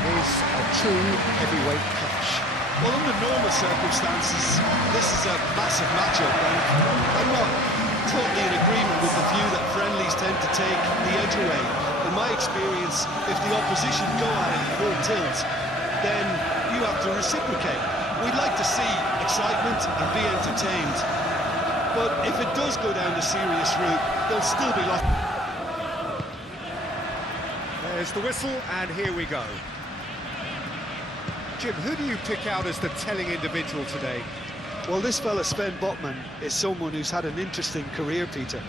It is a true heavyweight clash. Well, under normal circumstances, this is a massive matchup, and I'm not totally in agreement with the view that friendlies tend to take the edge away. In my experience, if the opposition go at it full tilt, then you have to reciprocate. We'd like to see excitement and be entertained, but if it does go down the serious route, there'll still be lots. There's the whistle, and here we go. Jim, who do you pick out as the telling individual today? Well, this fella, Sven Botman, is someone who's had an interesting career, Peter.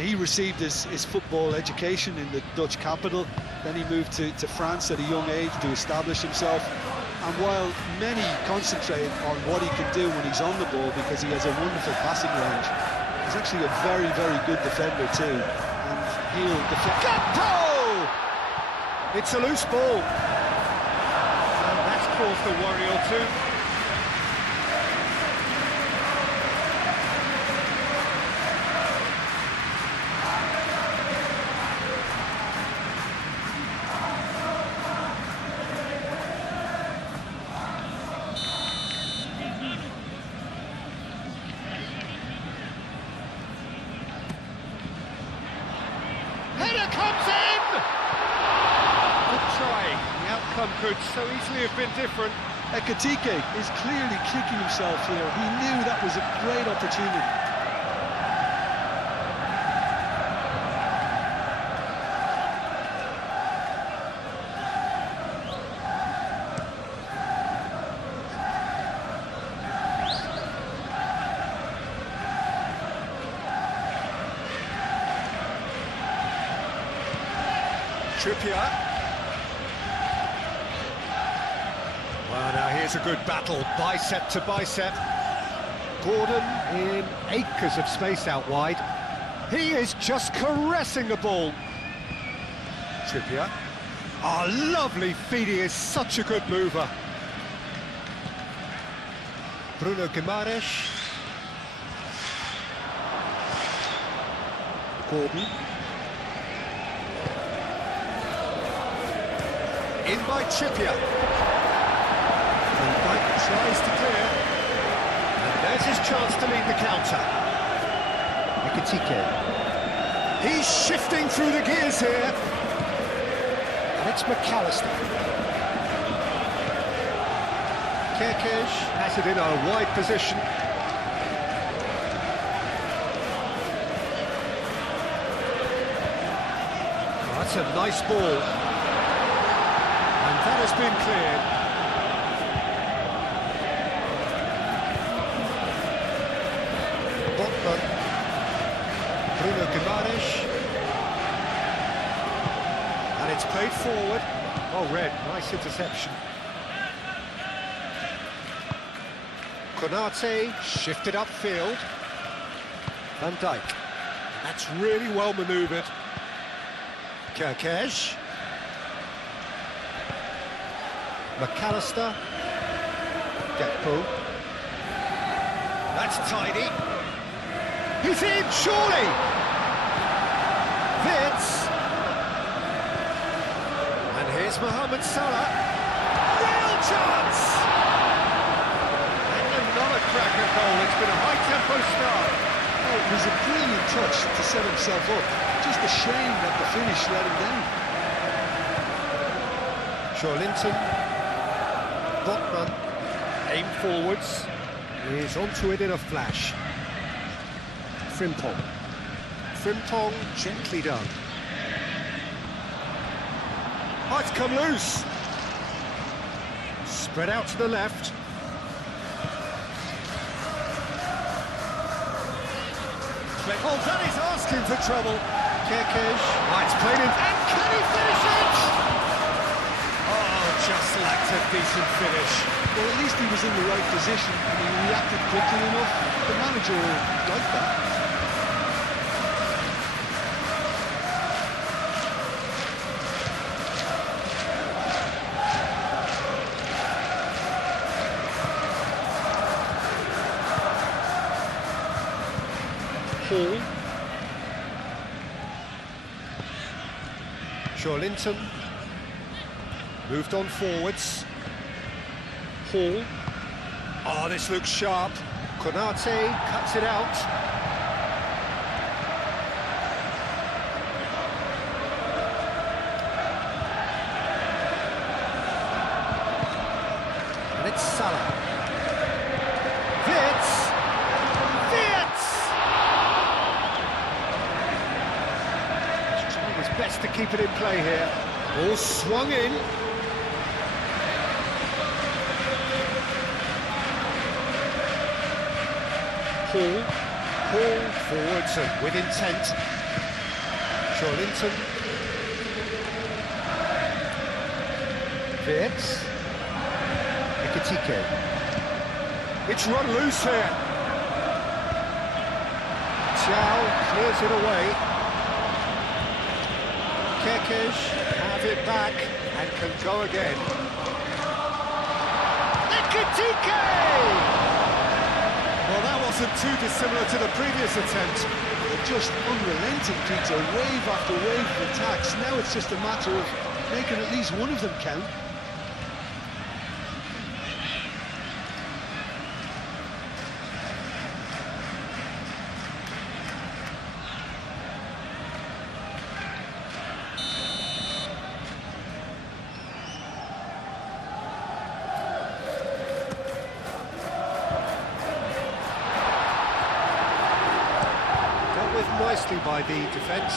He received his football education in the Dutch capital, then he moved to France at a young age to establish himself. And while many concentrate on what he can do when he's on the ball because he has a wonderful passing range, he's actually a very, very good defender too. And he'll defend. Gatto! It's a loose ball. And that's caused a worry or two. Header comes in! Good try. The outcome could so easily have been different. Ekitike is clearly kicking himself here. He knew that was a great opportunity. Trippier. Well, now here's a good battle, bicep to bicep. Gordon in acres of space out wide. He is just caressing the ball. Trippier. Oh, lovely feed, he is such a good mover. Bruno Guimaraes. Gordon. In by Trippier. And Bank tries to clear. And there's his chance to lead the counter. Ekitike. He's shifting through the gears here. And it's McAllister. Kerkez has it in a wide position. Oh, that's a nice ball. And that has been cleared. Botman. Bruno Guimaraes. And it's played forward. Oh, red, nice interception. Konate shifted upfield. Van Dijk. That's really well manoeuvred. Kerkez. McAllister. Gakpo. That's tidy. He's in, surely! Vitz. And here's Mohamed Salah. Real chance! And another cracker goal. It's been a high-tempo start. Oh, it was a brilliant touch to set himself up. Just a shame that the finish let him down. Linton. Botman, aim forwards, is onto it in a flash. Frimpong. Frimpong, gently done. Oh, it's come loose. Spread out to the left. Oh, that is asking for trouble. Kerkez. Oh, it's played in. And can he finish it? Just lacked a decent finish. Well, at least he was in the right position and he reacted quickly enough. The manager liked that. Hall. Linton. Moved on forwards. Hall. Oh, this looks sharp. Konate cuts it out. And it's Salah. Fitz! He's trying his best to keep it in play here. All swung in. Hall forwards and with intent. Joelinton. Fitz. Ekitike. It's run loose here. Chow clears it away. Kekesh have it back and can go again. Ekitike! Well, that wasn't too dissimilar to the previous attempt. They're just unrelenting, Peter, wave after wave of attacks. Now it's just a matter of making at least one of them count. Nicely by the defence.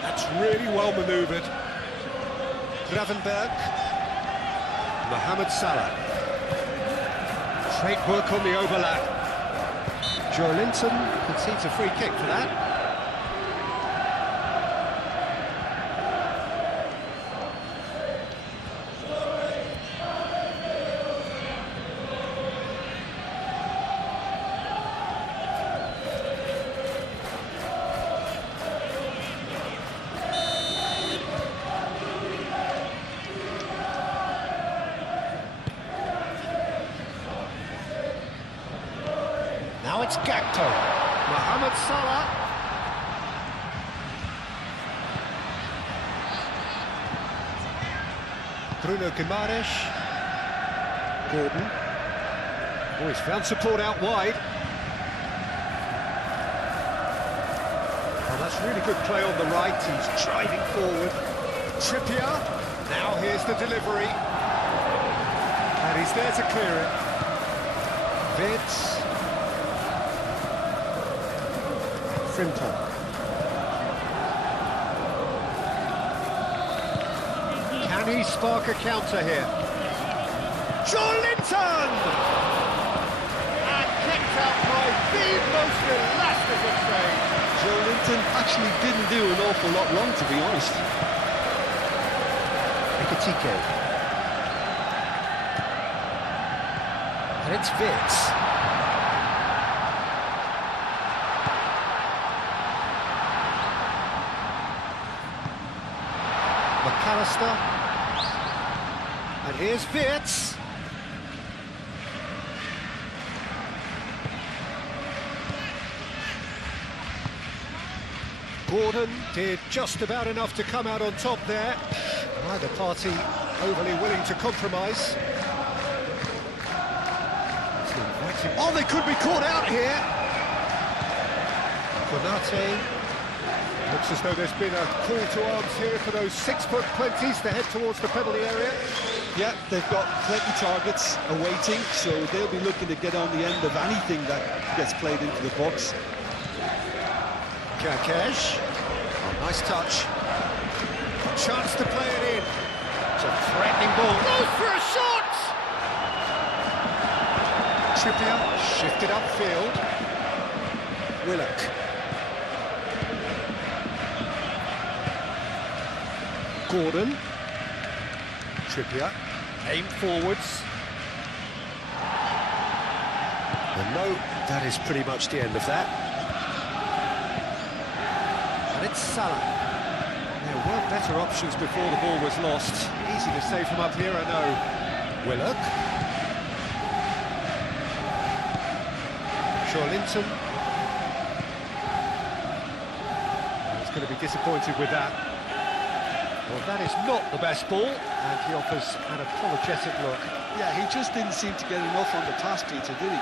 That's really well manoeuvred. Gravenberg. Mohamed Salah. Great work on the overlap. Joelinton concedes a free kick for that. Now it's Gakpo. Mohamed Salah. Bruno Guimaraes. Gordon. Oh, he's found support out wide. Oh, that's really good play on the right. He's driving forward. Trippier. Now here's the delivery. And he's there to clear it. Vitz. Frimpong. Can he spark a counter here? Joelinton! And kicked out by the most elastic of saves. Joelinton actually didn't do an awful lot wrong, to be honest. Ekitike. And it's Vitz. McAllister, and here's Fitz. Gordon did just about enough to come out on top there. Neither party overly willing to compromise. Oh, they could be caught out here. Konate. Looks as though there's been a call to arms here for those 6-foot plenties to head towards the penalty area. Yeah, they've got plenty targets awaiting, so they'll be looking to get on the end of anything that gets played into the box. Kekesh. Oh, nice touch. A chance to play it in. It's a threatening ball. Goes for a shot! Trippier shifted upfield. Willock. Gordon. Trippier. Aim forwards. And no, that is pretty much the end of that. And it's Salah. There were better options before the ball was lost. Easy to say from up here, I know. Willock. Joelinton. going to be disappointed with that. Well, that is not the best ball, and he offers an apologetic look. Yeah, he just didn't seem to get enough on the pass, Peter, did he?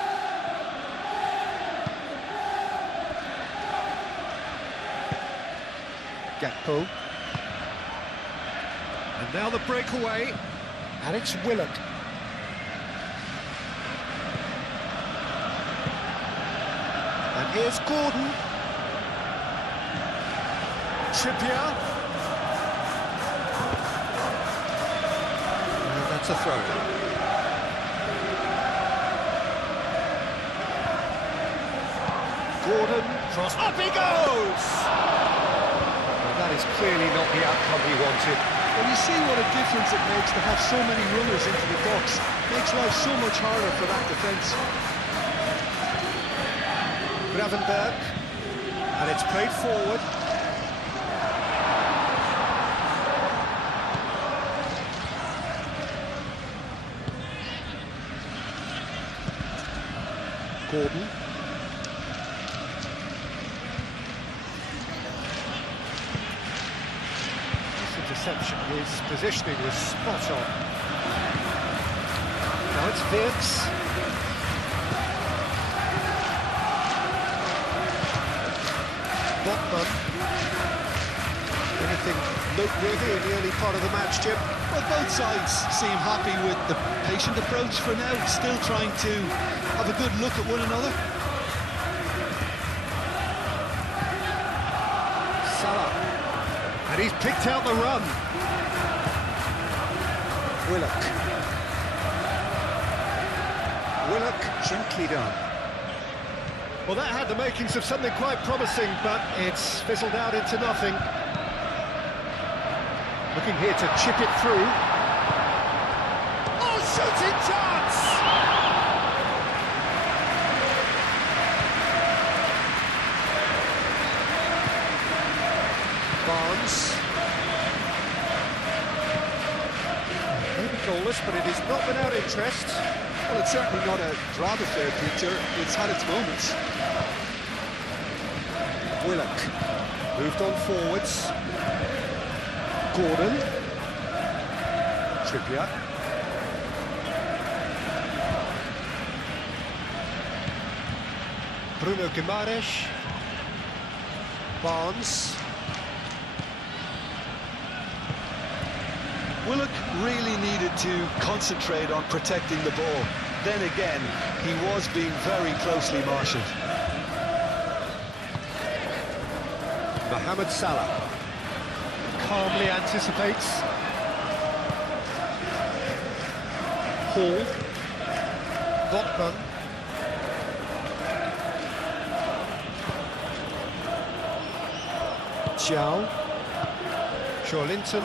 Gakpo. And now the breakaway, and it's Willock. And here's Gordon. Trippier. And that's a throw. Gordon, cross, up he goes! Well, that is clearly not the outcome he wanted. Well, you see what a difference it makes to have so many runners into the box. Makes life so much harder for that defence. Gravenberg, and it's played forward. Gordon. This interception, his positioning was spot on. Now it's Vince. Botman. Anything noteworthy in the early part of the match, Jim? Well, both sides seem happy with the patient approach for now, still trying to have a good look at one another. Salah. And he's picked out the run. Willock. Willock, gently done. Well, that had the makings of something quite promising, but it's fizzled out into nothing. Looking here to chip it through. Oh, shooting chance! Barnes. Maybe goalless, but it is not without interest. Well, it's certainly not a drab affair, Peter. It's had its moments. Willock. Moved on forwards. Gordon. Trippier. Bruno Guimaraes. Barnes. Willock really needed to concentrate on protecting the ball. Then again, he was being very closely marshalled. Mohamed Salah calmly anticipates. Hall. Botman. Chow. Shawlinton.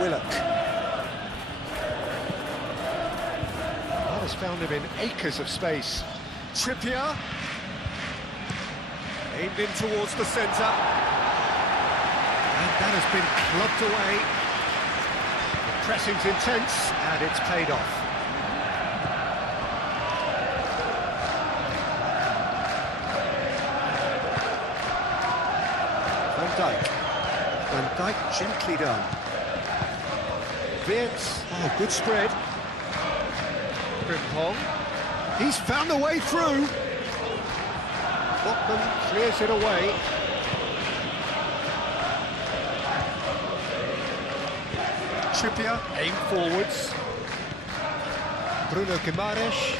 Willock. That has found him in acres of space. Trippier. Aimed in towards the centre. And that has been clubbed away. The pressing's intense, and it's paid off. Van Dijk. Van Dijk gently done. Vince. Oh, good spread. Frimpong. He's found a way through. Botman clears it away. Trippier, aim forwards. Bruno Guimaraes.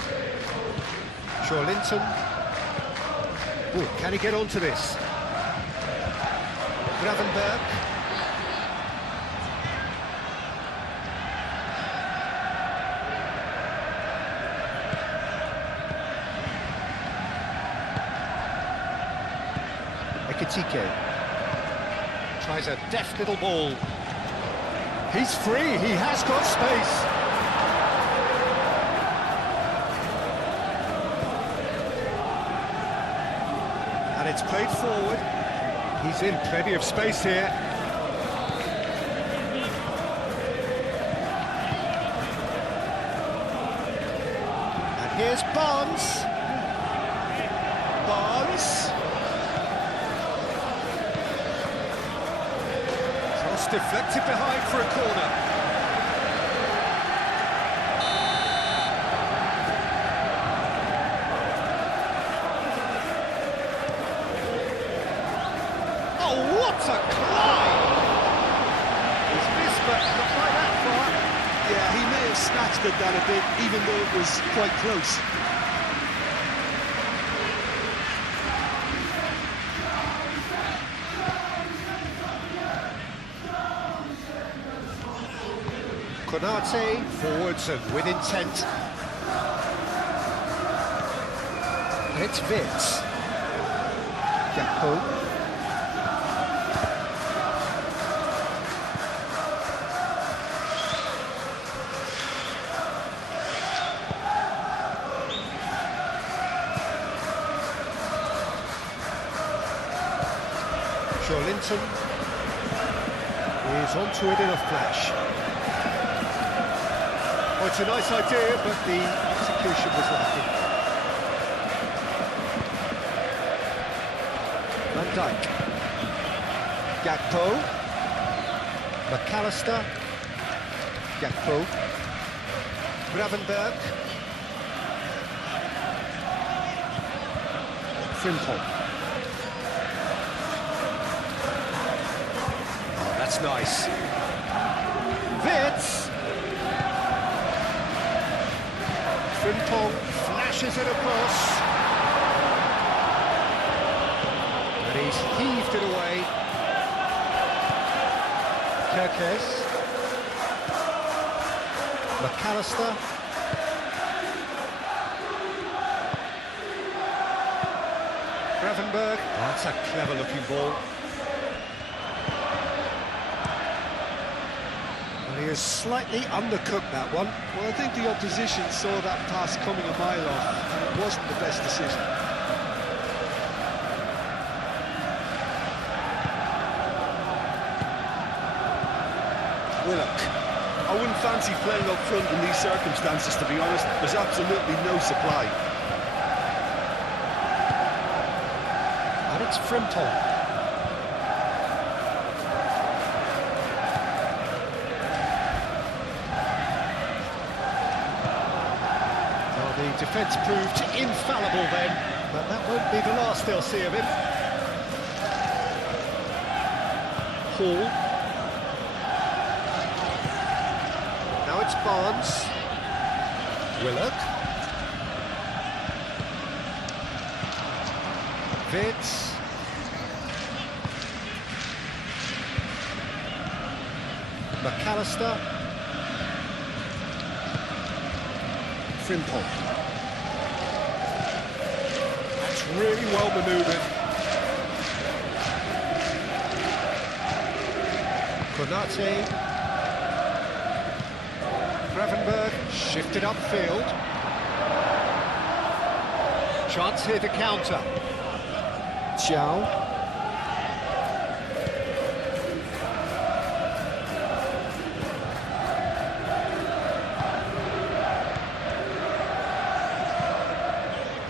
Shawlinton. Ooh, can he get onto this? Gravenberg. Ekitike tries a deft little ball. He's free, he has got space. And it's played forward. He's in plenty of space here. And here's Barnes. Barnes. deflected behind for a corner. Oh, what a climb! He's missed, but not by that far. Yeah, he may have snatched at that a bit, even though it was quite close. Konate, forwards and with intent. And it's Vitz. Gakpo. Linton is onto it in a flash. Oh, it's a nice idea, but the execution was lacking. Van Dijk. Gakpo. McAllister. Gakpo. Gravenberg. Frimpong. That's nice. Vitz. Frimpong flashes it across. And he's heaved it away. Kerkez. McAllister. Gravenberg. Oh, that's a clever looking ball. He has slightly undercooked that one. Well, I think the opposition saw that pass coming a mile off, and it wasn't the best decision. Willock. I wouldn't fancy playing up front in these circumstances, to be honest. There's absolutely no supply. And it's Frimpong. The defence proved infallible then, but that won't be the last they'll see of him. Hall. Now it's Barnes. Willock. Vitz. McAllister. Frimpong. That's really well manoeuvred. Konate. Gravenberg shifted upfield. Chance here to counter. Chow.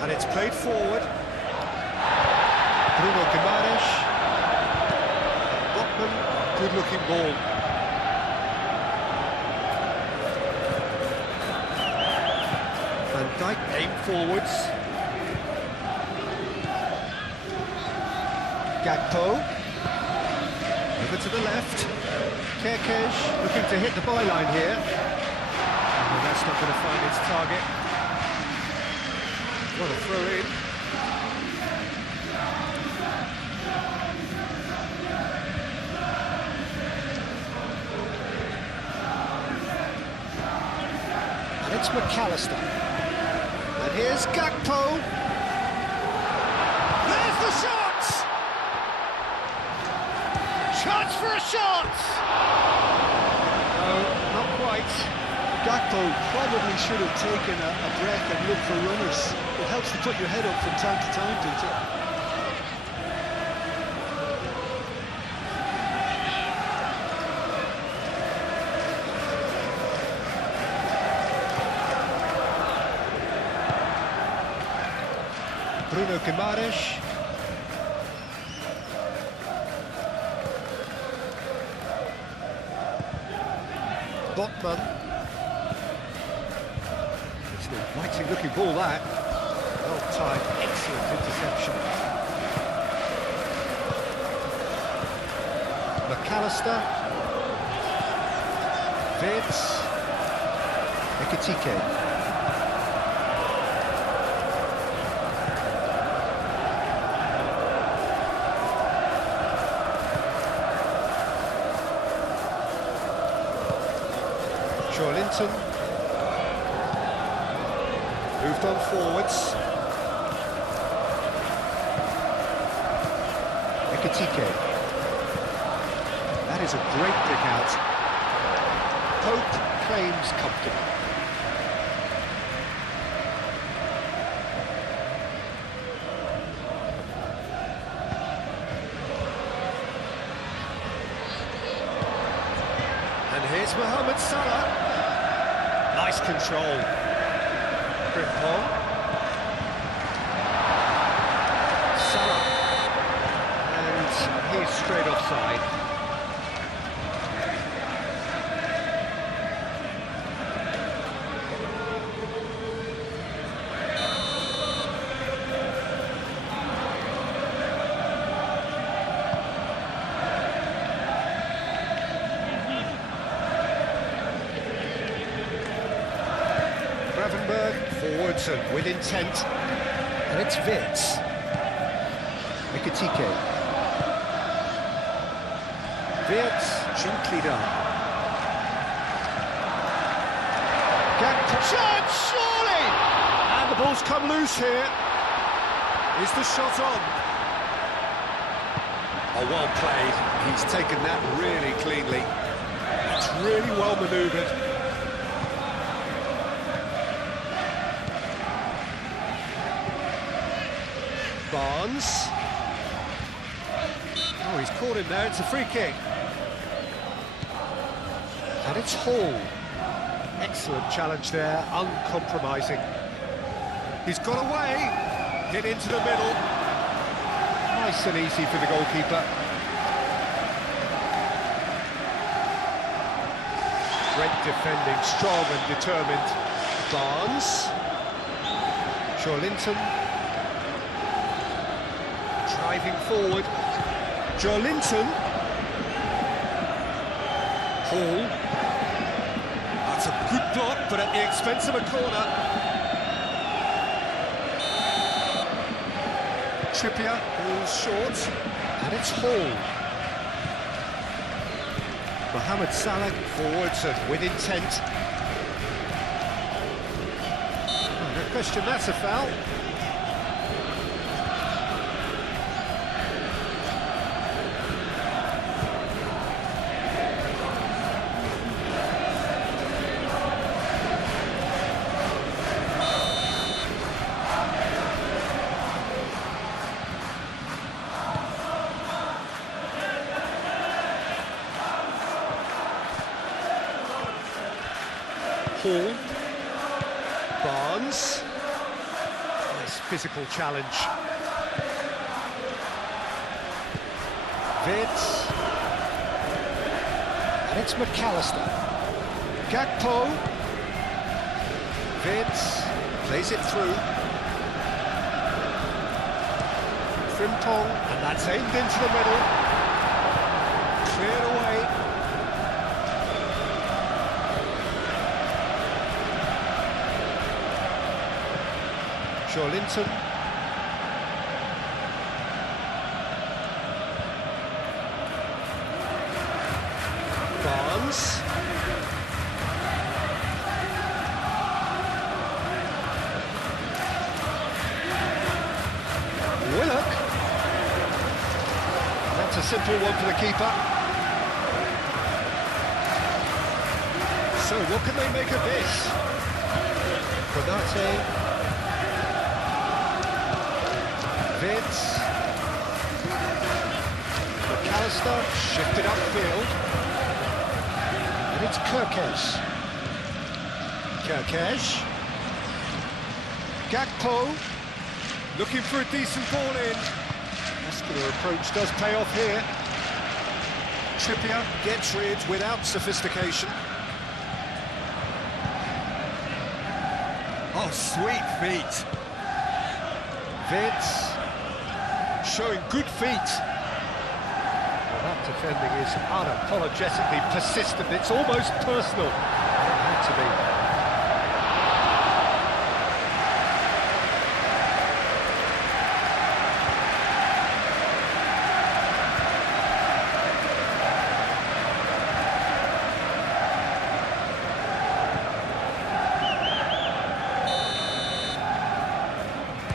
And it's played forward. Bruno Guimaraes. Botman, good-looking ball. Van Dijk aimed forwards. Gakpo. Over to the left. Kerkez looking to hit the byline here. And that's not going to find its target. What a throw in. And it's McAllister. And here's Gakpo. There's the shot! Chance for a shot! No, not quite. Gakpo probably should have taken a breath and looked for runners. It helps to put your head up from time to time, Peter. Bruno Guimaraes. Botman. It's an inviting looking ball, that. Well timed, excellent interception. McAllister. Vince. Ekitike. Linton moved on forwards. Ekitike. That is a great pick out. Pope claims comfortable. And here's Mohamed Salah. Nice control. Frimpong. Salah. And he's straight offside. Forwards and with intent, and it's Vitz. Ekitike. Vitz, gently done. Chance, surely! And the ball's come loose here. Is the shot on? Oh, well played. He's taken that really cleanly. It's really well manoeuvred. Barnes. Oh, he's caught him there, it's a free kick. And it's Hall. Excellent challenge there, uncompromising. He's got away, hit into the middle. Nice and easy for the goalkeeper. Great defending, strong and determined. Barnes. Linton. Driving forward, Linton. Hall. That's a good block, but at the expense of a corner. Trippier, ball's short, and it's Hall. Mohamed Salah forwards and with intent. Oh, no question, that's a foul. Hall. Barnes. Nice physical challenge. Vitz. And it's McAllister. Gakpo. Vitz. Plays it through. Frimpong. And that's aimed into the middle. Cleared away. Linton. Barnes. Willock. That's a simple one for the keeper. So what can they make of this? Konate. Vitz. McAllister shifted upfield. And it's Kirkesh. Gakpo. Looking for a decent ball in. Muscular approach does pay off here. Trippier gets rid without sophistication. Oh, sweet feet. Vince showing good feet. Well, that defending is unapologetically persistent. It's almost personal. It had to be.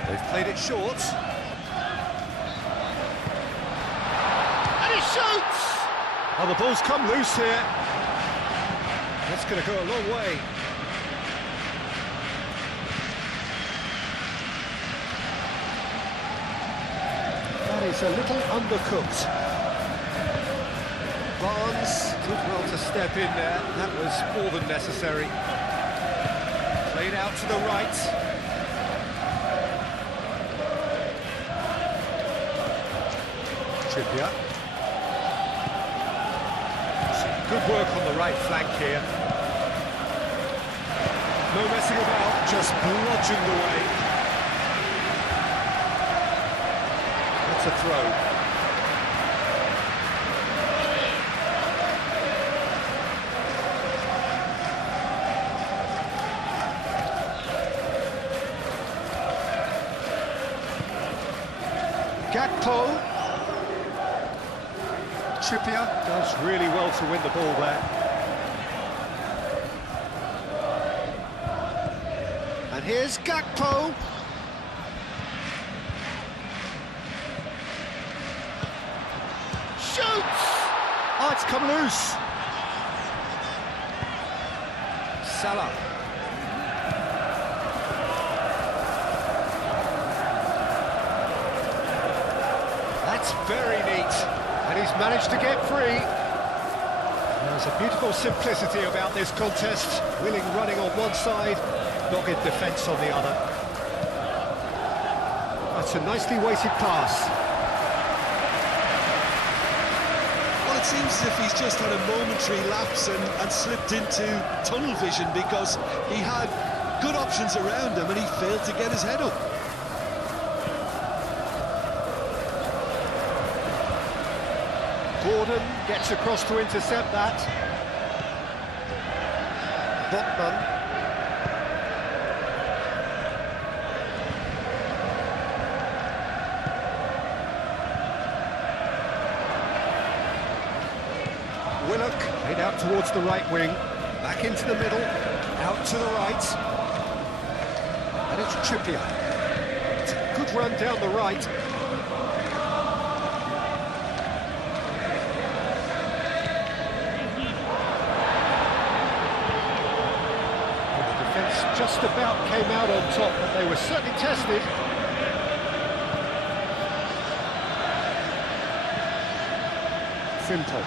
They've played it short. And he shoots! Oh, the ball's come loose here. That's going to go a long way. That is a little undercooked. Barnes did well to step in there. That was more than necessary. Played out to the right. Trippier. Some good work on the right flank here. No messing about, just bludgeoned away. That's a throw. Gakpo. Trippier does really well to win the ball there. And here's Gakpo. Shoots! Oh, it's come loose. Salah. That's very neat. And he's managed to get free. There's a beautiful simplicity about this contest. Willing running on one side, dogged defence on the other. That's a nicely weighted pass. Well, it seems as if he's just had a momentary lapse and slipped into tunnel vision, because he had good options around him and he failed to get his head up. Gordon gets across to intercept that. Botman. Willock played out towards the right wing, back into the middle, out to the right. And it's Trippier. It's a good run down the right. Just about came out on top, but they were certainly tested. Simple.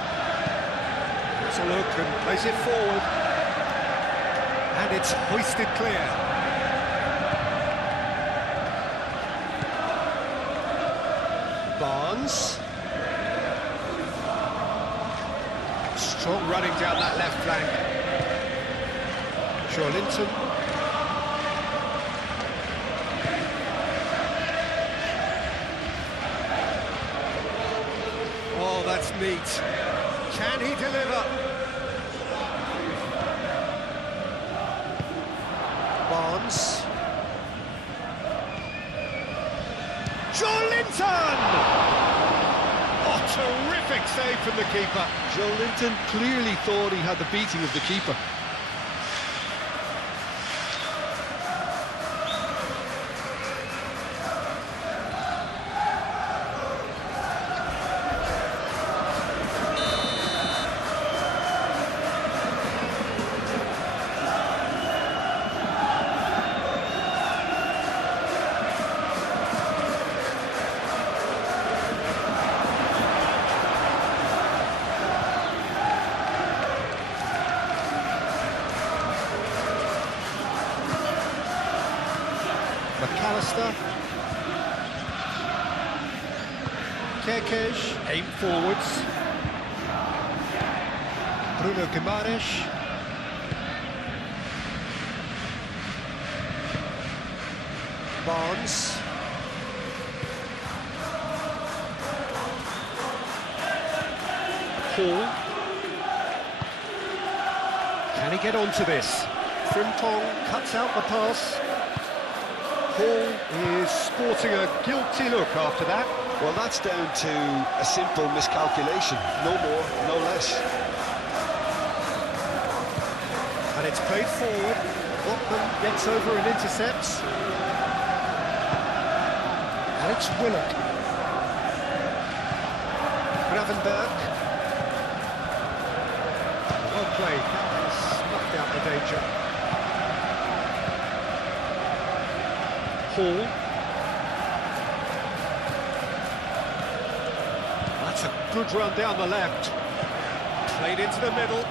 It's a look and plays it forward. And it's hoisted clear. Barnes. Strong running down that left flank. Linton. Oh, that's neat. Can he deliver? Barnes. Linton! Oh, terrific save from the keeper. Linton clearly thought he had the beating of the keeper. McAllister. Kekes, aim forwards. Bruno Guimaraes. Barnes. Paul. Can he get onto this? Frimtong cuts out the pass. Paul is sporting a guilty look after that. Well, that's down to a simple miscalculation. No more, no less. And it's played forward. Botman gets over and intercepts. And it's Willock. Gravenberg. Well played. That has snuffed out the danger. Hall. That's a good run down the left. Played into the middle.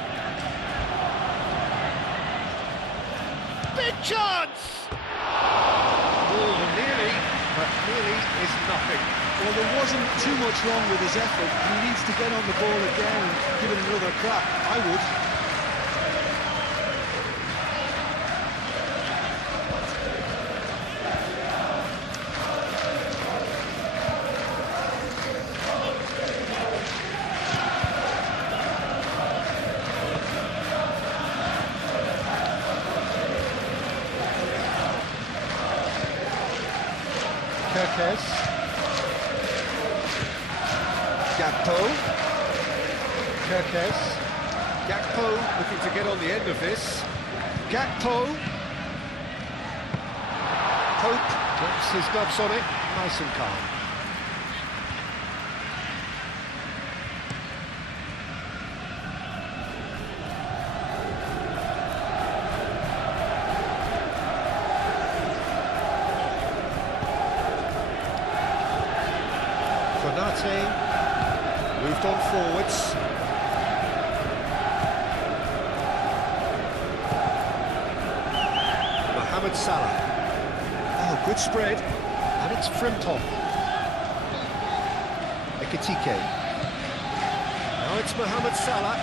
Big chance! Oh, nearly, but nearly is nothing. Well, there wasn't too much wrong with his effort. He needs to get on the ball again and give it another crack. I would. Kirkes. Gakpo. Kirkes. Gakpo looking to get on the end of this. Gakpo. Pope gets his gloves on it, nice and calm. Konate moved on forwards. Mohamed Salah. Oh, good spread. And it's Frimtong. Ekitike. Now it's Mohamed Salah.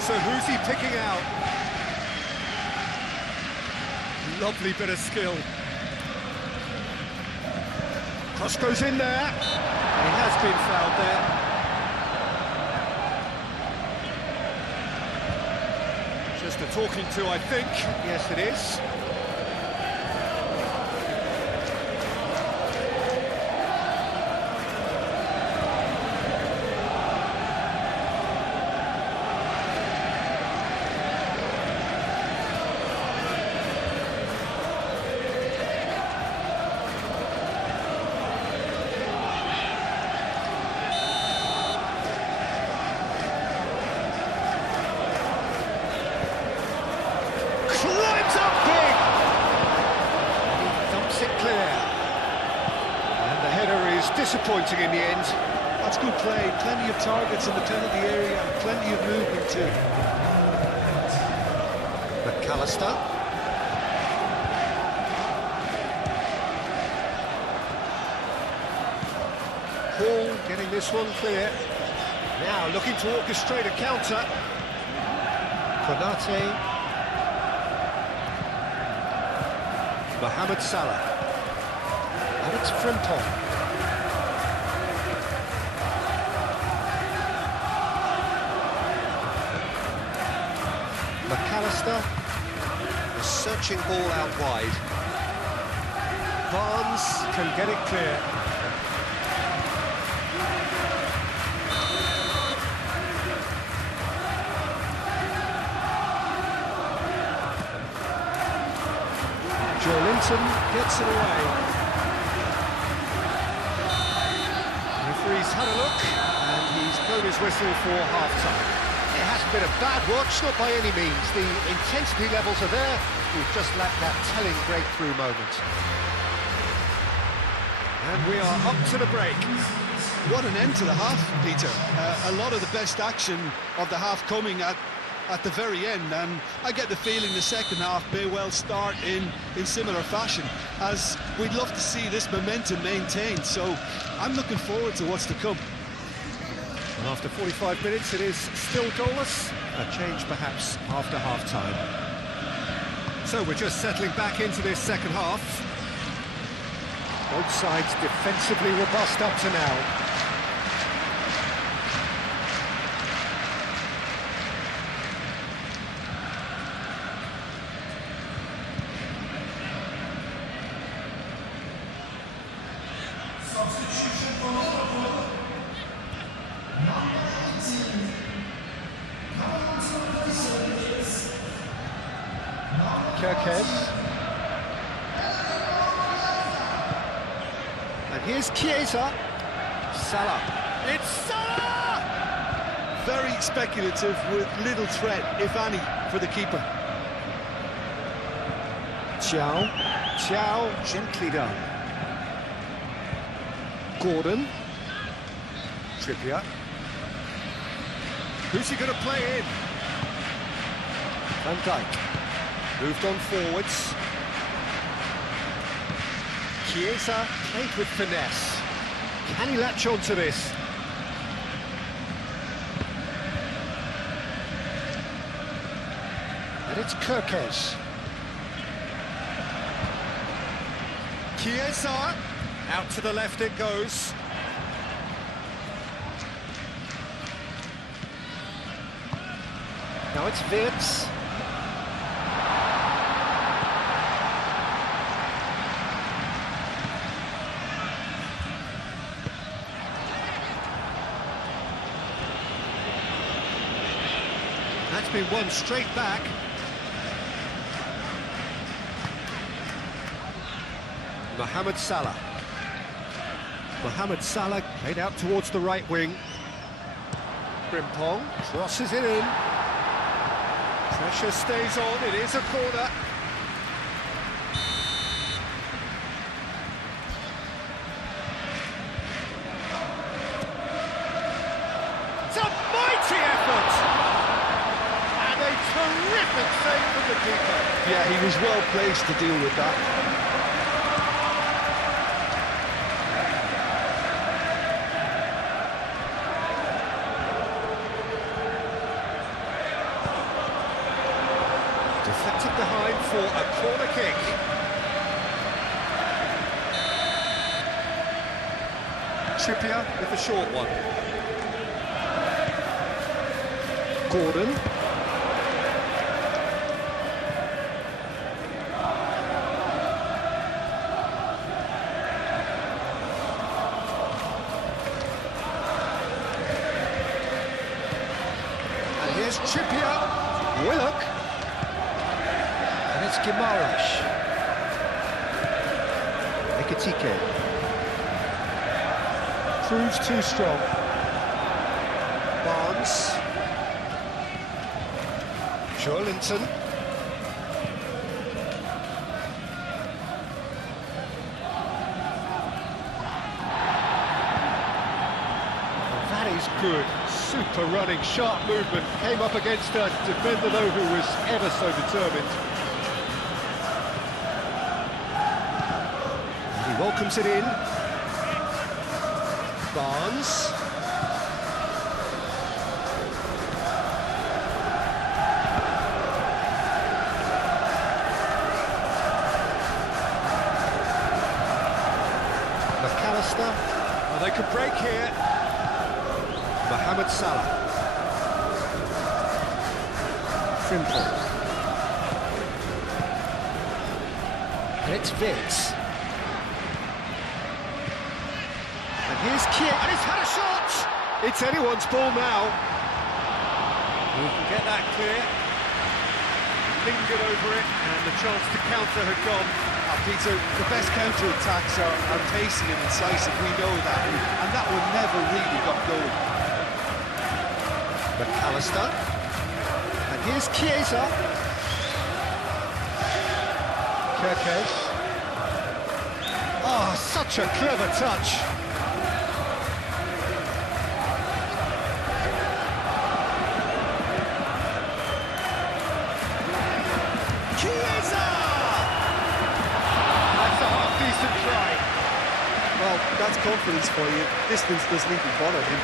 So who's he picking out? Lovely bit of skill. Cross goes in there. He has been fouled there. Just a talking to, I think. Yes, it is. Climbs up big! He thumps it clear. And the header is disappointing in the end. That's good play. Plenty of targets in the penalty area and plenty of movement too. McAllister. Hall getting this one clear. Now looking to orchestrate a counter. Konate. Mohamed Salah. And it's Frimtong. McAllister. A searching ball out wide. Barnes can get it clear. Joelinton gets it away. The referee's had a look, and he's blown his whistle for half-time. It hasn't been a bad watch, not by any means. The intensity levels are there. We've just lacked that telling breakthrough moment. And we are up to the break. What an end to the half, Peter. A lot of the best action of the half coming at the very end, and I get the feeling the second half may well start in similar fashion, as we'd love to see this momentum maintained, so I'm looking forward to what's to come. And after 45 minutes it is still goalless, a change perhaps after half-time. So we're just settling back into this second half. Both sides defensively robust up to now. Kirkes. And here's Chiesa. Salah. It's Salah! Very speculative with little threat, if any, for the keeper. Chow. Chow, gently done. Gordon. Trippier. Who's he going to play in? Van Dijk. Moved on forwards. Chiesa played with finesse. Can he latch on to this? And it's Kirkes. Chiesa. Out to the left it goes. Now it's Wirtz. That's been won straight back. Mohamed Salah. Mohamed Salah played out towards the right wing. Frimpong crosses it in. Pressure stays on, it is a corner. It's a mighty effort! And a terrific save from the keeper. Yeah, he was well placed to deal with that. Deflected behind for a corner kick. Trippier with the short one. Gordon. And here's Trippier. Willock. And it's Guimaraes. Ekitike. Proves too strong. Barnes. Joelinton. That is good. Super running, sharp movement. Came up against a defender, though, who was ever so determined. He welcomes it in. Barnes. McAllister. Oh, they could break here. Mohamed Salah. Frimpong. And it's Wirtz. And here's Kier, and he's had a shot! It's anyone's ball now. We can get that clear. Lingered over it, and the chance to counter had gone. Peter, the best counter-attacks are pacey and incisive, we know that, and that one never really got going. McAllister. And here's Chiesa. Kirkes. Oh, such a clever touch. Well, that's confidence for you. Distance doesn't even bother him.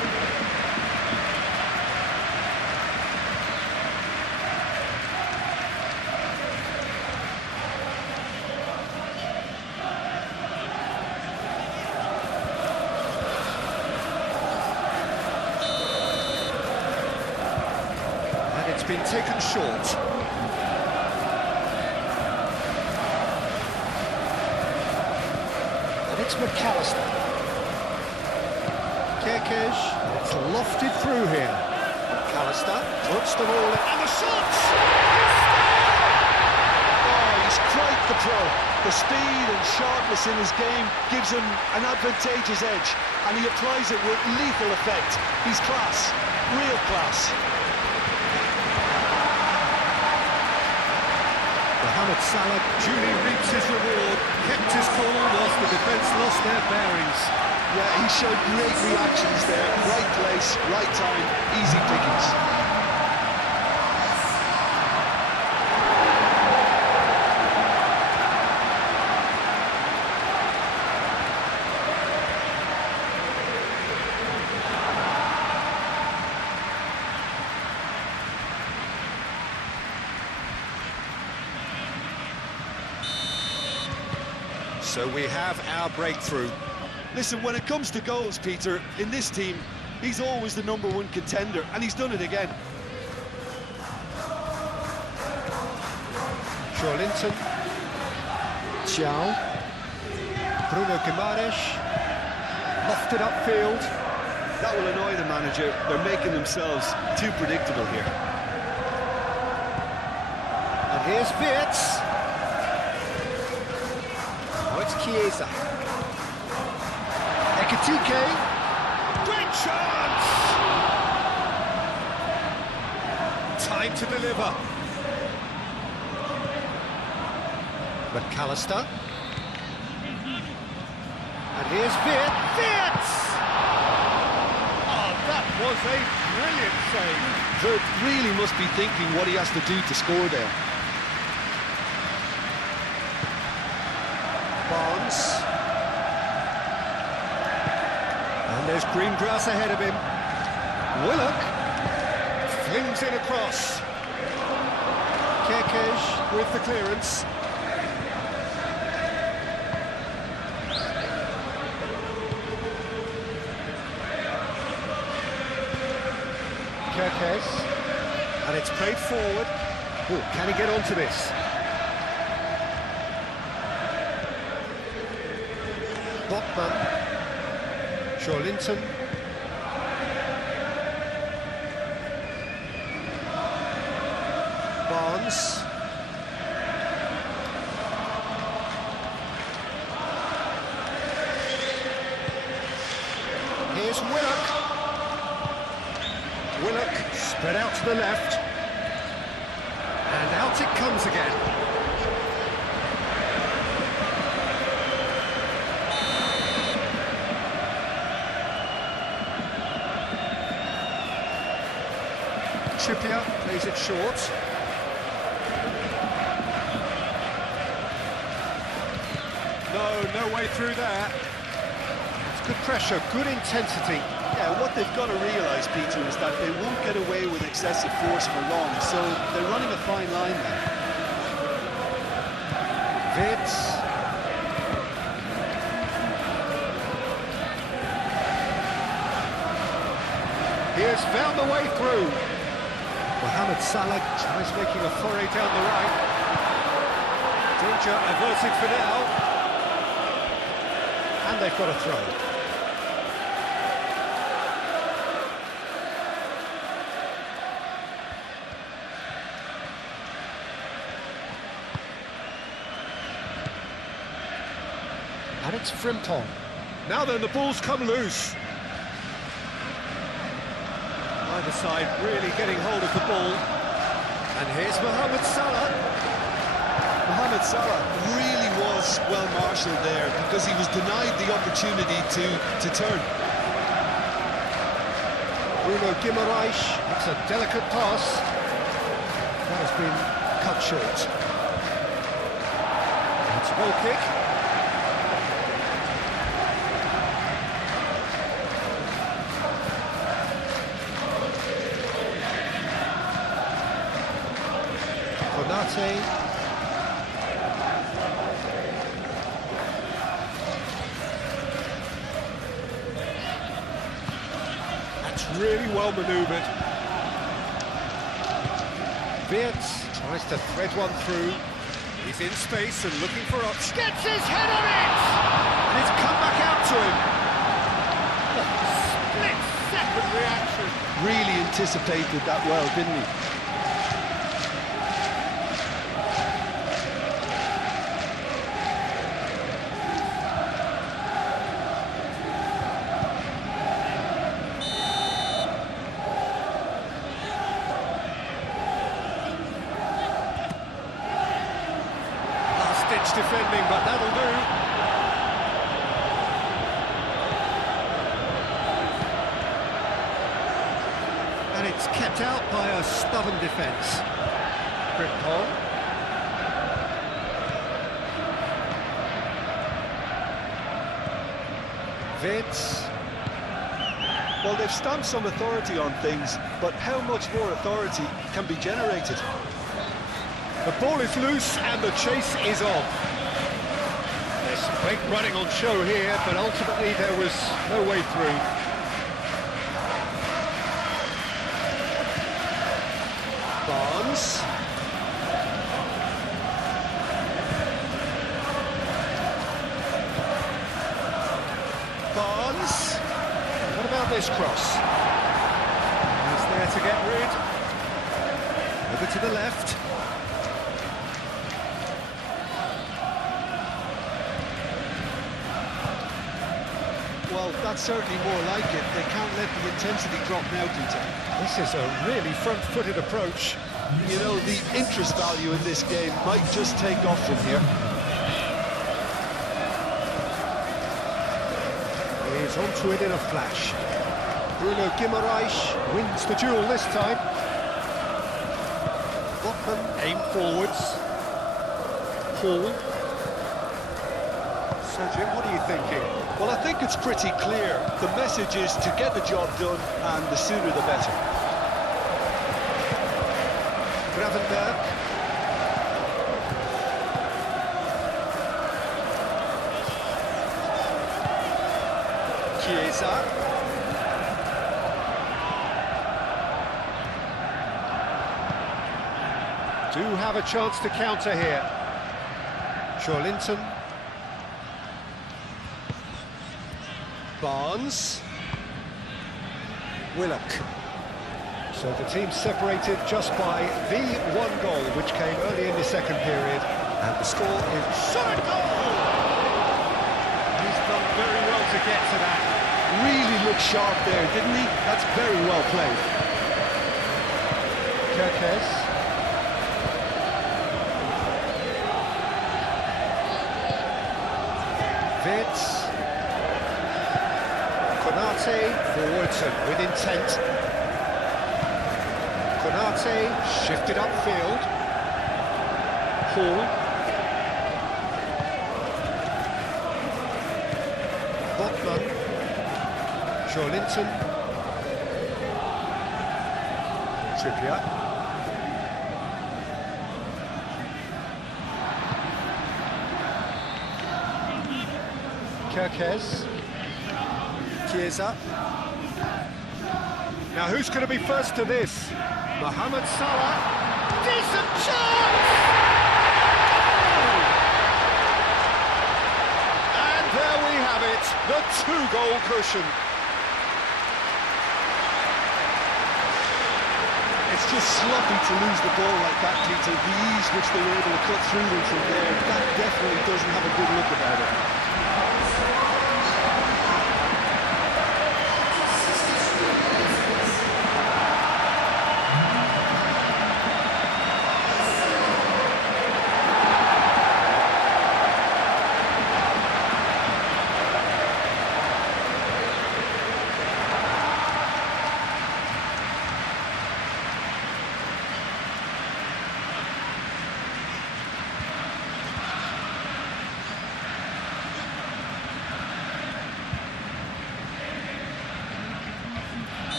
It's been taken short. And it's McAllister. Kerkez, it's lofted through here. McAllister puts the ball in, and the shots! Oh, he's quite the pro. The speed and sharpness in his game gives him an advantageous edge, and he applies it with lethal effect. He's class, real class. Mohamed Salah duly reaps his reward, kept his cool whilst the defence lost their bearings. Yeah, he showed great reactions there. Right place, right time, easy pickings. So we have our breakthrough. Listen, when it comes to goals, Peter, in this team, he's always the #1 contender, and he's done it again. Linton, Thiaw, Bruno Guimaraes, lofted upfield. That will annoy the manager. They're making themselves too predictable here. And here's Wirtz. Oh, it's Chiesa. Ekitike. Great chance! Time to deliver. McAllister. And here's Wirtz. Oh, that was a brilliant save. Wirtz really must be thinking what he has to do to score there. Barnes. And there's green grass ahead of him. Willock flings in across. Kerkez with the clearance. Kerkez. And it's played forward. Oh, can he get onto this? Botman, Linton, Barnes, here's Willock. Willock spread out to the left, and out it comes again. Trippier plays it short. No way through there. It's good pressure, good intensity. Yeah, what they've got to realise, Peter, is that they won't get away with excessive force for long, so they're running a fine line there. Wirtz. He has found the way through. Mohamed Salah tries making a foray down the right. Danger averted for now. And they've got a throw. And it's Frimpong. Now then, the ball's come loose. Either side really getting hold of the ball. And here's Mohamed Salah. Mohamed Salah really was well marshalled there because he was denied the opportunity to turn. Bruno Guimaraes, it's a delicate pass. That has been cut short. It's a goal kick. Konate. That's really well manoeuvred. Wirtz tries to thread one through. He's in space and looking for options. Gets his head on it! And it's come back out to him. Split-second reaction. Really anticipated that well, didn't he? Last-ditch defending, but that'll do. And it's kept out by a stubborn defence. Frimpong. Wirtz. Well, they've stamped some authority on things, but how much more authority can be generated? The ball is loose and the chase is on. There's some great running on show here, but ultimately there was no way through. Barnes. Barnes. What about this cross? He's there to get rid. Over to the left. Well, that's certainly more like it. They can't let the intensity drop now, Peter. This is a really front-footed approach. You know, the interest value in this game might just take off from here. He's onto it in a flash. Bruno Guimaraes wins the duel this time. Botman aim forwards. Hall. Sergio, what are you thinking? Well, I think it's pretty clear. The message is to get the job done, and the sooner the better. Gravenberg. Chiesa. Do have a chance to counter here. Linton. Barnes. Willock. So the team separated just by the one goal, which came early in the second period, and the score is solid goal! He's done very well to get to that. Really looked sharp there, didn't he? That's very well played. Kirkes. Wirtz. Konate forwards and with intent. Konate shifted upfield. Hall. Botman. Linton. Trippier. Kirkes. Chiesa. Now who's going to be first to this? Mohamed Salah. Decent chance! And there we have it, the two-goal cushion. It's just sloppy to lose the ball like that, Peter. The ease which they were able to cut through them from there, that definitely doesn't have a good look about it.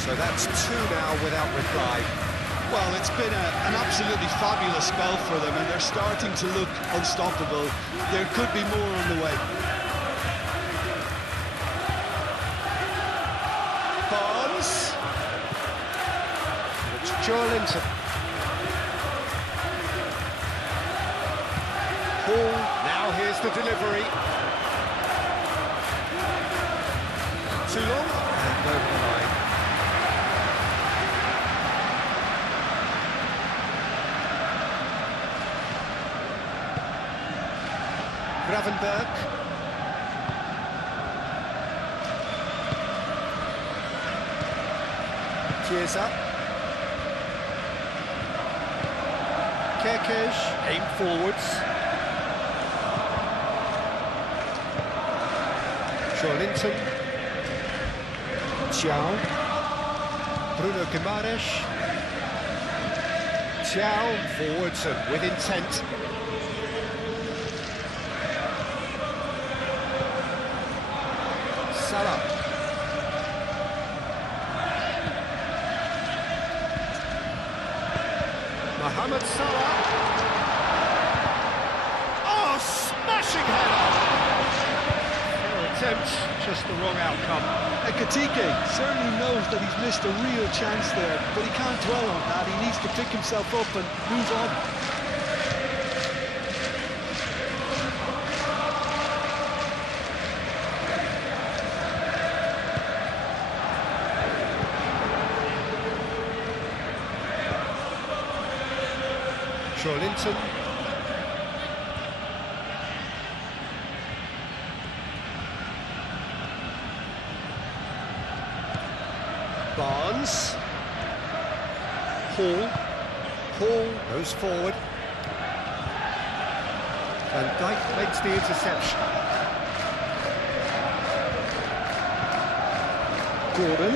So that's two now without reply. Well, it's been an absolutely fabulous spell for them, and they're starting to look unstoppable. There could be more on the way. Barnes. Linton. Paul, now here's the delivery. Too long, and over the line. Gravenberg. Chiesa. Kerkesh, aim forwards. Linton. Thiaw. Bruno Guimaraes. Thiaw forwards and with intent. Salah. Mohamed Salah. Oh, smashing header! Attempt, just the wrong outcome. Ekitike certainly knows that he's missed a real chance there, but he can't dwell on that. He needs to pick himself up and move on. Linton. Barnes. Hall goes forward. Van Dijk makes the interception. Gordon.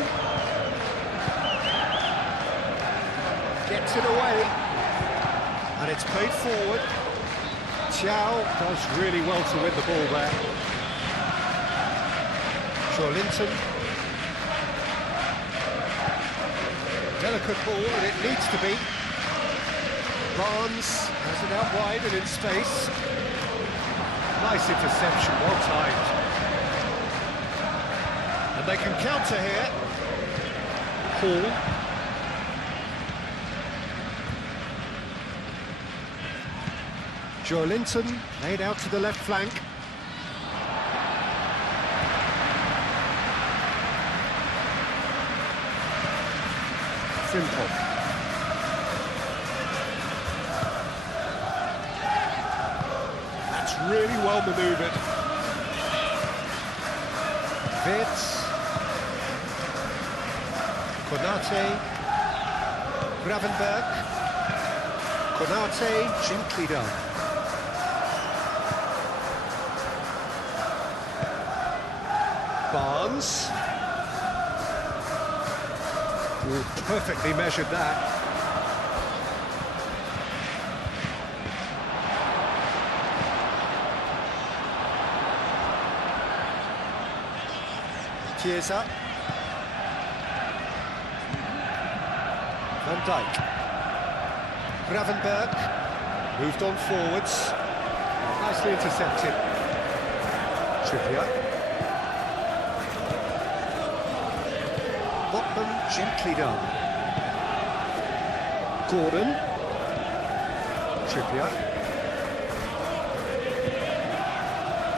Gets it away. And it's played forward. Thiaw does really well to win the ball there. Linton. Delicate ball, and it needs to be. Barnes has it out wide and in space. Nice interception, well timed. And they can counter here. Hall. Linton laid out to the left flank. Simple. That's really well manoeuvred. Wirtz. Konate. Gravenberg. Konate, gently done. Barnes. Ooh, perfectly measured that. Chiesa. Van Dijk. Gravenberg. Moved on forwards. Nicely intercepted. Trippier. Botman, gently done. Gordon. Trippier.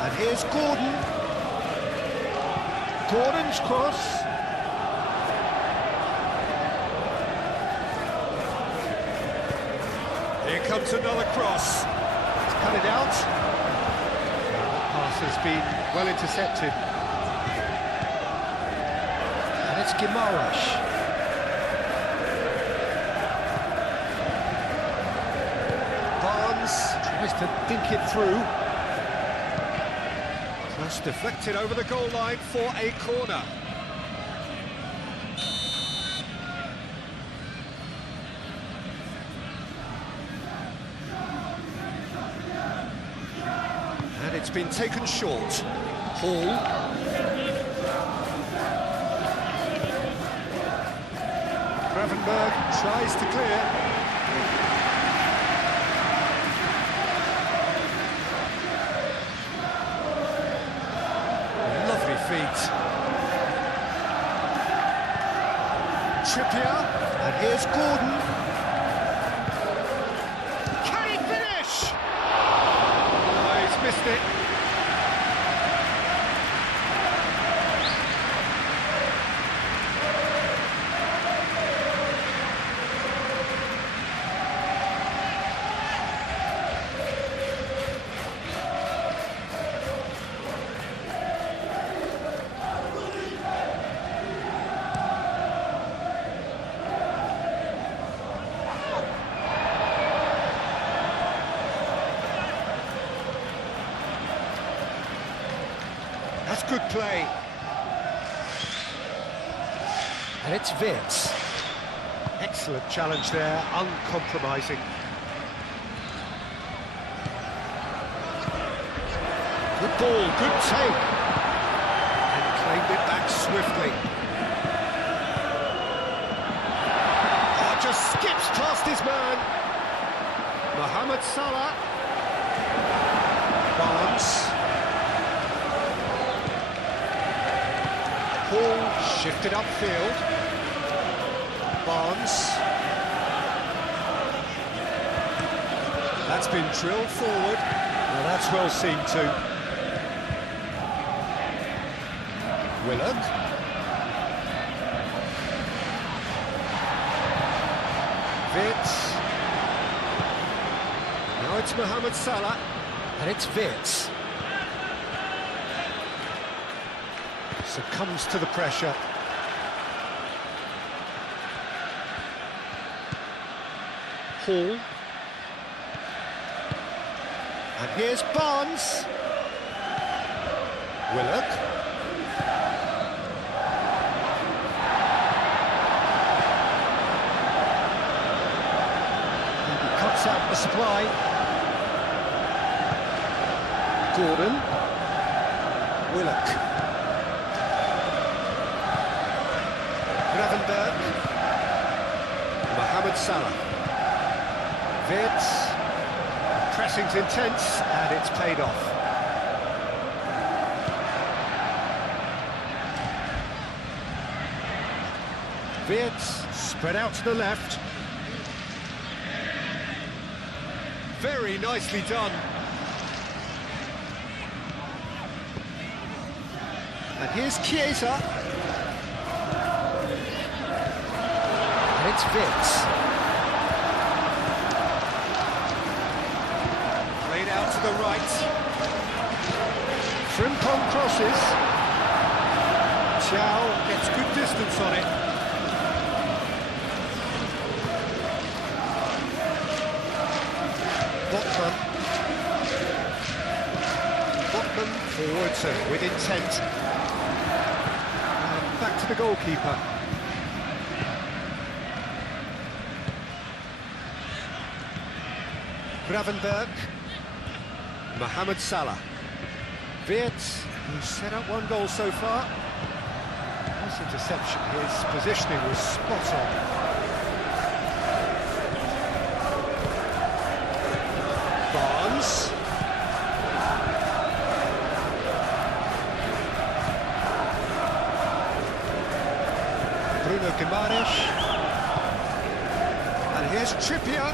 And here's Gordon. Gordon's cross. Here comes another cross. He's cut it out. That pass has been well intercepted. And it's Guimaraes. Barnes tries to think it through. Just deflected over the goal line for a corner. And it's been taken short. Hall. Gravenberg tries to clear. Feet. Trippier, And here's Gordon. Can he finish? Oh, he's missed it. That's good play. And it's Wirtz. Excellent challenge there, uncompromising. Good ball, good take. And claimed it back swiftly. Oh, just skips past his man. Mohamed Salah. Barnes. Ball shifted upfield. Barnes. That's been drilled forward. Well, that's well seen too. Willock. Wirtz. Now it's Mohamed Salah. And it's Wirtz. Succumbs to the pressure. Hall. And here's Barnes. Willock. He cuts out the supply. Gordon. Willock. Gravenberg. Mohamed Salah. Wirtz. Pressing's intense, and it's paid off. Wirtz spread out to the left. Very nicely done. And here's Chiesa. And it's Wirtz. Played out to the right. Frimpong crosses. Chow gets good distance on it. Botman forwards and with intent. And back to the goalkeeper. Gravenberg. Mohamed Salah. Wirtz, who's set up one goal so far. Nice interception. His positioning was spot on. Barnes. Bruno Guimaraes. And here's Trippier.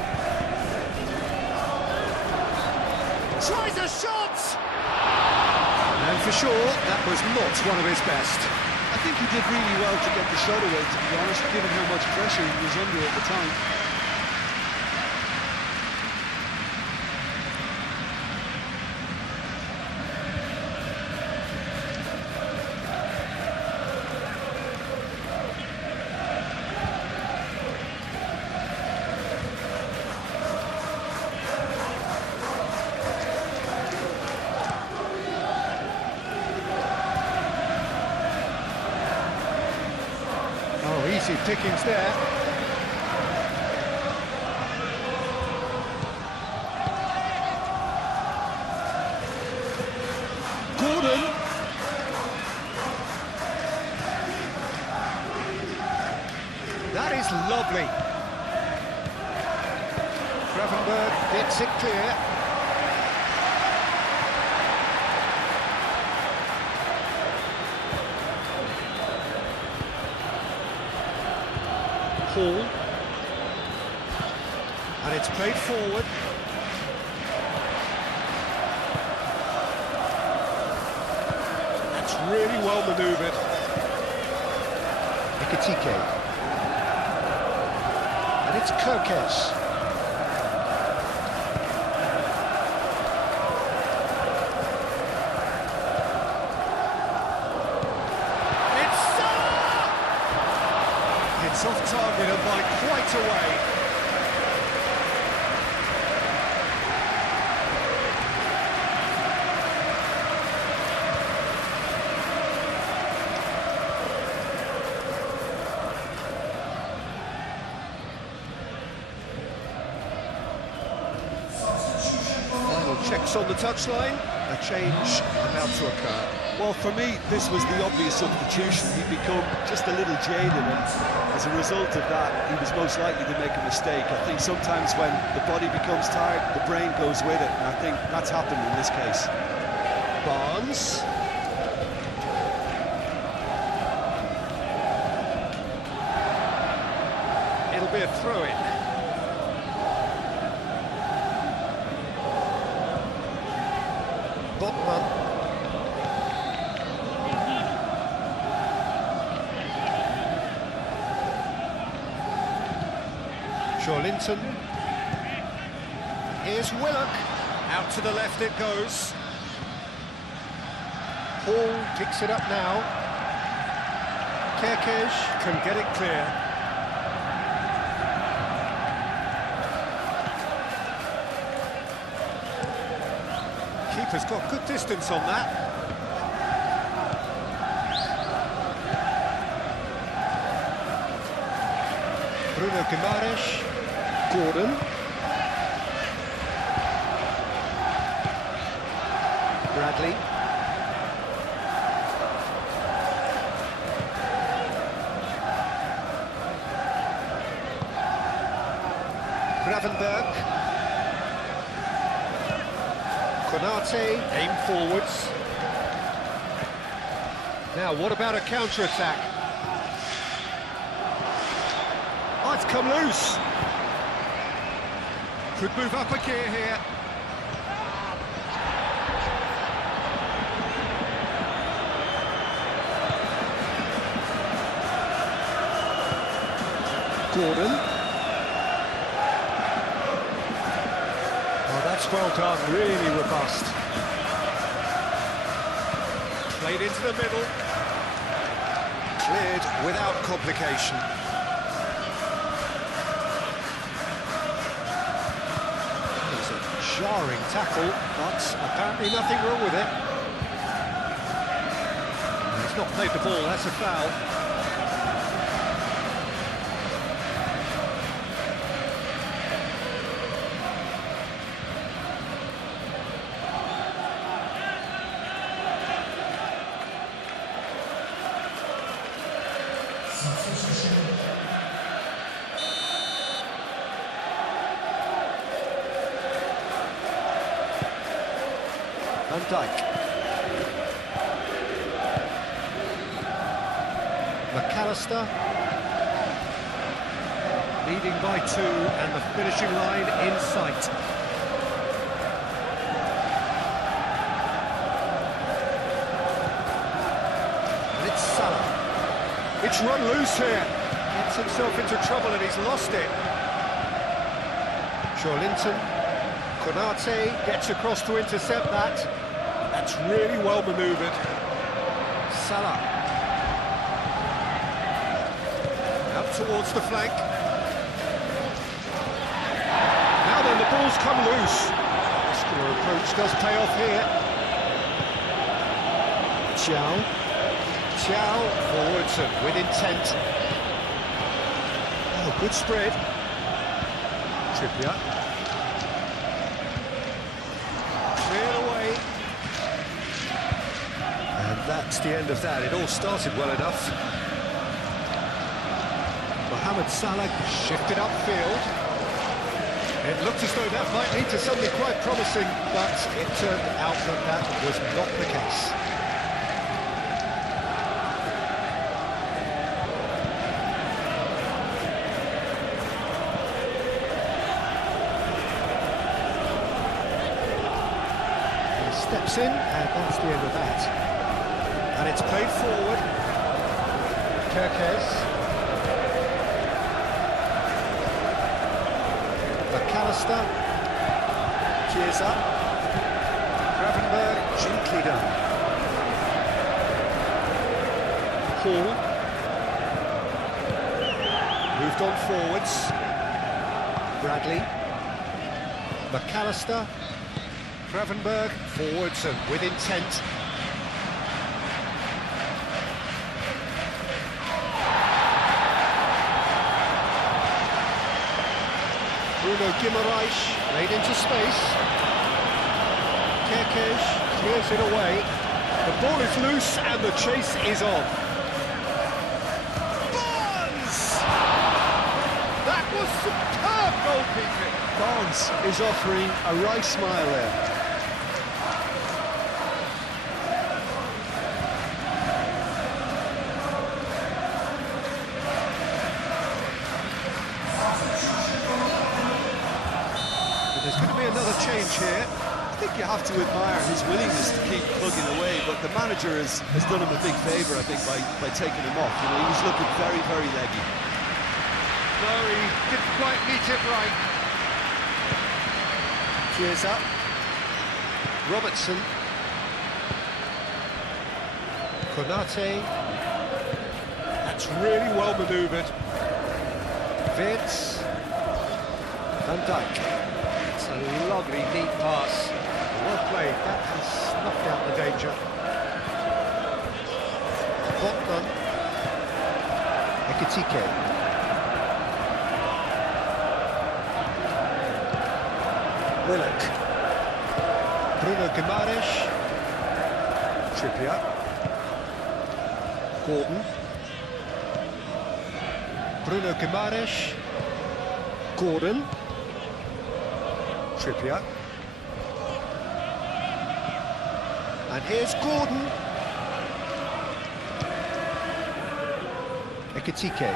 Tries a shot! And for sure, that was not one of his best. I think he did really well to get the shot away, to be honest, given how much pressure he was under at the time. Easy pickings there. Gordon. That is lovely. Gravenberg gets it clear. Hall. And it's played forward. That's really well manoeuvred. Ekitike. And it's Kirkes. It's off target and by quite a way. Final checks on the touchline. A change about to occur. Well, for me, this was the obvious substitution. He'd become just a little jaded, and as a result of that, he was most likely to make a mistake. I think sometimes when the body becomes tired, the brain goes with it, and I think that's happened in this case. Barnes. It'll be a throw-in. Botman. Linton. Here's Willock. Out to the left it goes. Hall picks it up now. Kirkes can get it clear. Keeper's got good distance on that. Bruno Guimaraes. Gordon. Bradley. Gravenberg. Konate, aim forwards. Now, what about a counter-attack? Oh, it's come loose. Could move up a gear here. Gordon. Oh, that's well done, really robust. Played into the middle. Cleared without complication. Jarring tackle, but apparently nothing wrong with it. He's not played the ball, that's a foul. Van Dijk. McAllister. Leading by 2 and the finishing line in sight. And it's Salah. It's run loose here. Gets himself into trouble and he's lost it. Linton. Konate gets across to intercept that. That's really well manoeuvred. Salah. Out towards the flank. Now then, the ball's come loose. Muscular approach does pay off here. Chow forwards and with intent. Oh, good spread. Trippier. That's the end of that. It all started well enough. Mohamed Salah shifted upfield. It looked as though that might lead to something quite promising, but it turned out that that was not the case. cross in, and that's the end of that. And it's played forward. Kirkes. McAllister. Chiesa. Gravenberg, gently done. Hall. Moved on forwards. Bradley. McAllister. Gravenberg, forwards and with intent. Bruno Guimaraes, laid into space. Kirkes clears it away. The ball is loose and the chase is on. Barnes! That was superb goalkeeping. Barnes is offering a right smile there. There's going to be another change here. I think you have to admire his willingness to keep plugging away, but the manager has done him a big favour, I think, by taking him off. You know, he was looking very, very leggy. No, he didn't quite meet it right. Chiesa. Robertson. Konate. That's really well manoeuvred. Vince. Van Dijk. It's a lovely, neat pass. Well played. That has snuffed out the danger. Botman. Ekitike. Willock. Bruno Guimaraes. Trippier. Gordon. Bruno Guimaraes. Gordon. Trippier. And here's Gordon. Ekitike.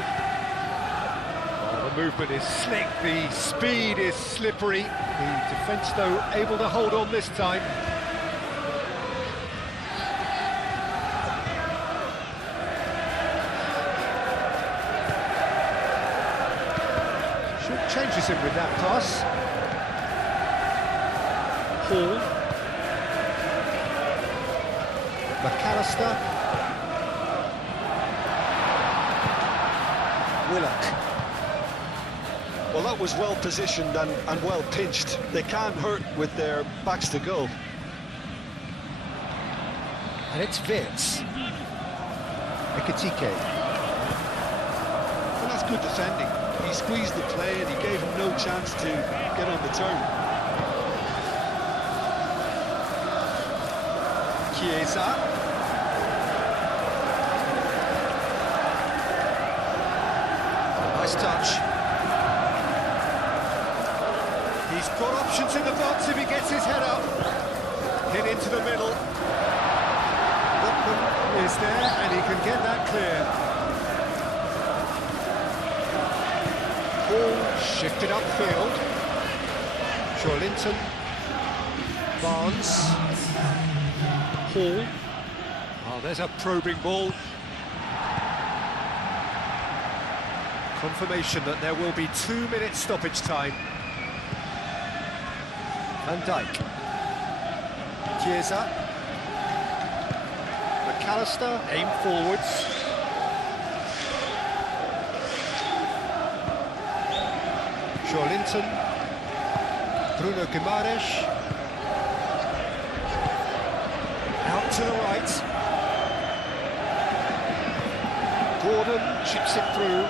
Oh, the movement is slick, the speed is slippery. The defence, though, able to hold on this time. Should changes him with that pass. Hall. McAllister. Willock. Well, that was well positioned and well pinched. They can't hurt with their backs to goal. And it's Vince. Ekitike. And that's good defending. He squeezed the play and he gave him no chance to get on the turn. Chiesa. Nice touch. He's got options in the box if he gets his head up. Hit into the middle. Botman is there and he can get that clear. Ball shifted upfield. Linton. Barnes. Hall. Oh, there's a probing ball. Confirmation that there will be 2 minutes stoppage time. Van Dijk. Chiesa. McAllister, aim forwards. Linton. Bruno Guimaraes. Out to the right. Gordon chips it through.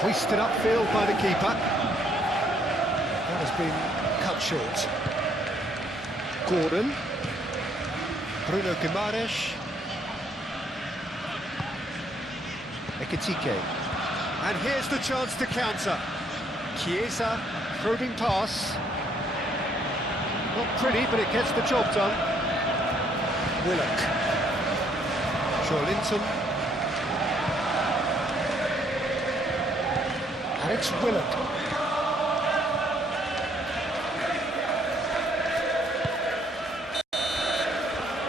Hoisted upfield by the keeper. That has been cut short. Gordon. Bruno Guimaraes. Ekitike. And here's the chance to counter. Chiesa, probing pass. Not pretty, but it gets the job done. Willock. Linton. And it's Willock.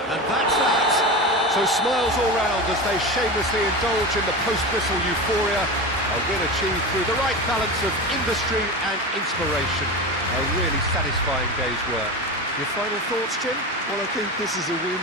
And that's that. So smiles all round as they shamelessly indulge in the post-whistle euphoria. A win achieved through the right balance of industry and inspiration. A really satisfying day's work. Your final thoughts, Jim? Well, I think this is a win